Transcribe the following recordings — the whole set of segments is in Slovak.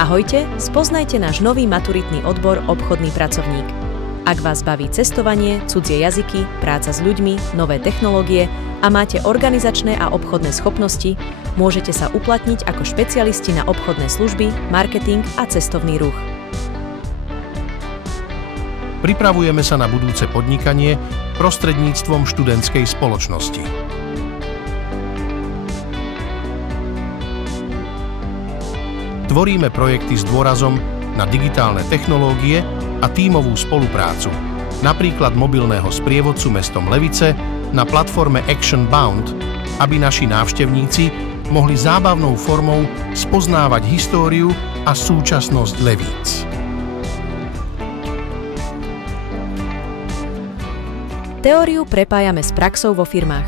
Ahojte, spoznajte náš nový maturitný odbor Obchodný pracovník. Ak vás baví cestovanie, cudzie jazyky, práca s ľuďmi, nové technológie a máte organizačné a obchodné schopnosti, môžete sa uplatniť ako špecialisti na obchodné služby, marketing a cestovný ruch. Pripravujeme sa na budúce podnikanie prostredníctvom študentskej spoločnosti. Tvoríme projekty s dôrazom na digitálne technológie a tímovú spoluprácu, napríklad mobilného sprievodcu mestom Levice na platforme Action Bound, aby naši návštevníci mohli zábavnou formou spoznávať históriu a súčasnosť Levíc. Teóriu prepájame s praxou vo firmách.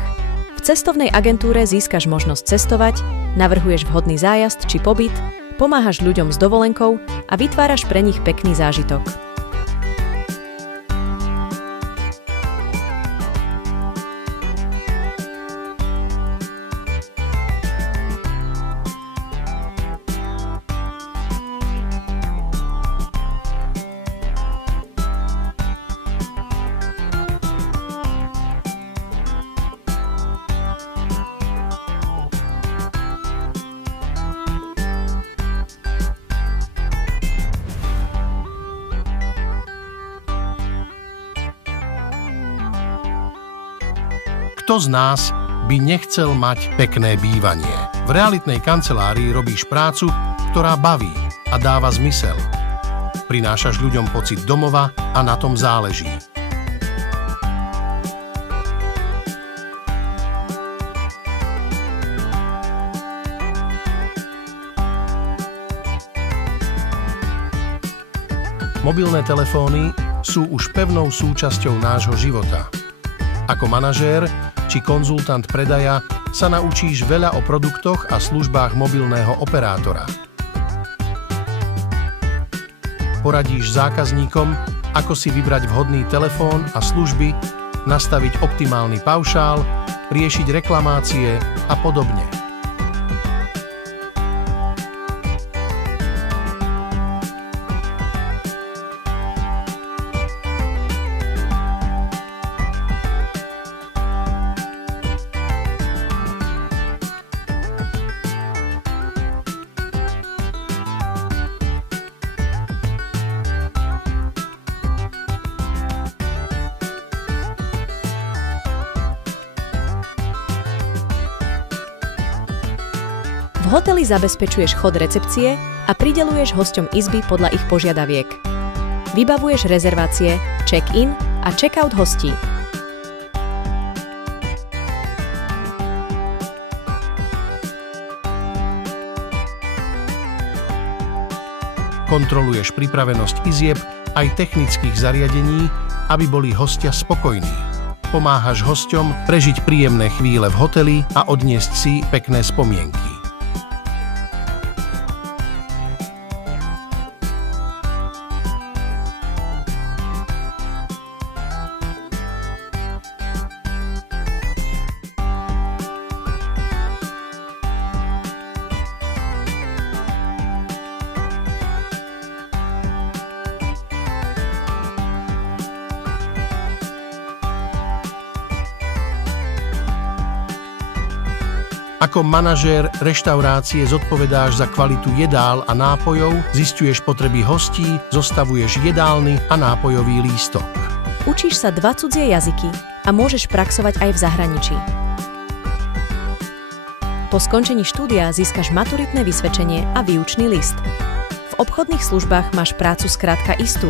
V cestovnej agentúre získaš možnosť cestovať, navrhuješ vhodný zájazd či pobyt, pomáhaš ľuďom s dovolenkou a vytváraš pre nich pekný zážitok. Kto z nás by nechcel mať pekné bývanie? V realitnej kancelárii robíš prácu, ktorá baví a dáva zmysel. Prinášaš ľuďom pocit domova a na tom záleží. Mobilné telefóny sú už pevnou súčasťou nášho života. Ako manažér či konzultant predaja sa naučíš veľa o produktoch a službách mobilného operátora. Poradíš zákazníkom, ako si vybrať vhodný telefón a služby, nastaviť optimálny paušál, riešiť reklamácie a podobne. V hoteli zabezpečuješ chod recepcie a prideľuješ hosťom izby podľa ich požiadaviek. Vybavuješ rezervácie, check-in a check-out hostí. Kontroluješ pripravenosť izieb aj technických zariadení, aby boli hostia spokojní. Pomáhaš hosťom prežiť príjemné chvíle v hoteli a odniesť si pekné spomienky. Ako manažér reštaurácie zodpovedáš za kvalitu jedál a nápojov, zisťuješ potreby hostí, zostavuješ jedálny a nápojový lístok. Učíš sa 2 cudzie jazyky a môžeš praxovať aj v zahraničí. Po skončení štúdia získaš maturitné vysvedčenie a výučný list. V obchodných službách máš prácu skrátka istú.